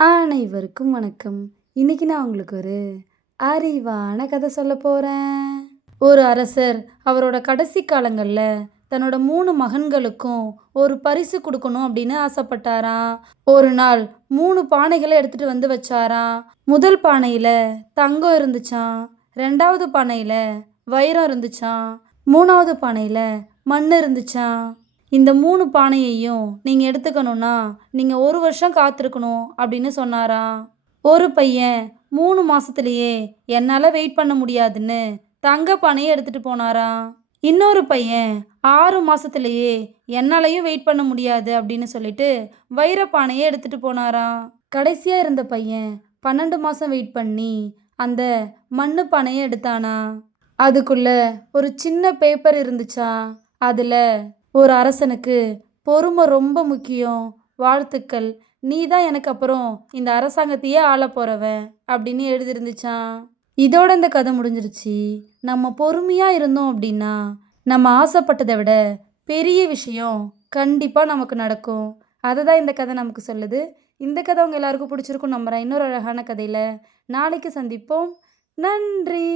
அனைவருக்கும் வணக்கம். இன்னைக்கு நான் உங்களுக்கு ஒரு அறிவான கதை சொல்ல போறேன். ஒரு அரசர் அவரோட கடைசி காலங்கள்ல தன்னோட 3 மகன்களுக்கும் ஒரு பரிசு கொடுக்கணும் அப்படின்னு ஆசைப்பட்டாராம். ஒரு நாள் 3 பானைகளை எடுத்துட்டு வந்து வச்சாராம். முதல் பானையில தங்கம் இருந்துச்சாம், 2வது பானையில வைரம் இருந்துச்சாம், 3வது பானையில மண் இருந்துச்சாம். இந்த 3 பானையையும் நீங்க எடுத்துக்கணும்னா, நீங்க 1 வருஷம் காத்திருக்கணும் அப்படின்னு சொன்னாராம். ஒரு பையன் 3 மாசத்திலேயே என்னால வெயிட் பண்ண முடியாதுன்னு தங்க பானைய எடுத்துட்டு போனாராம். இன்னொரு பையன் 6 மாசத்திலேயே என்னாலயும் வெயிட் பண்ண முடியாது அப்படின்னு சொல்லிட்டு வைர பானைய எடுத்துட்டு போனாராம். கடைசியா இருந்த பையன் 12 மாசம் வெயிட் பண்ணி அந்த மண்ணு பானைய எடுத்தானாம். அதுக்குள்ள ஒரு சின்ன பேப்பர் இருந்துச்சாம். அதுல ஒரு அரசனுக்கு பொறுமை ரொம்ப முக்கியம், வாழ்த்துக்கள், நீ தான் எனக்கு அப்புறம் இந்த அரசாங்கத்தையே ஆளப் போறவன் அப்படின்னு எழுதியிருந்துச்சாம். இதோட இந்த கதை முடிஞ்சிருச்சு. நம்ம பொறுமையா இருந்தோம் அப்படின்னா நம்ம ஆசைப்பட்டதை விட பெரிய விஷயம் கண்டிப்பா நமக்கு நடக்கும். அதை தான் இந்த கதை நமக்கு சொல்லுது. இந்த கதை உங்க எல்லாருக்கும் பிடிச்சிருக்கும் நம்புறேன். இன்னொரு அழகான கதையில நாளைக்கு சந்திப்போம். நன்றி.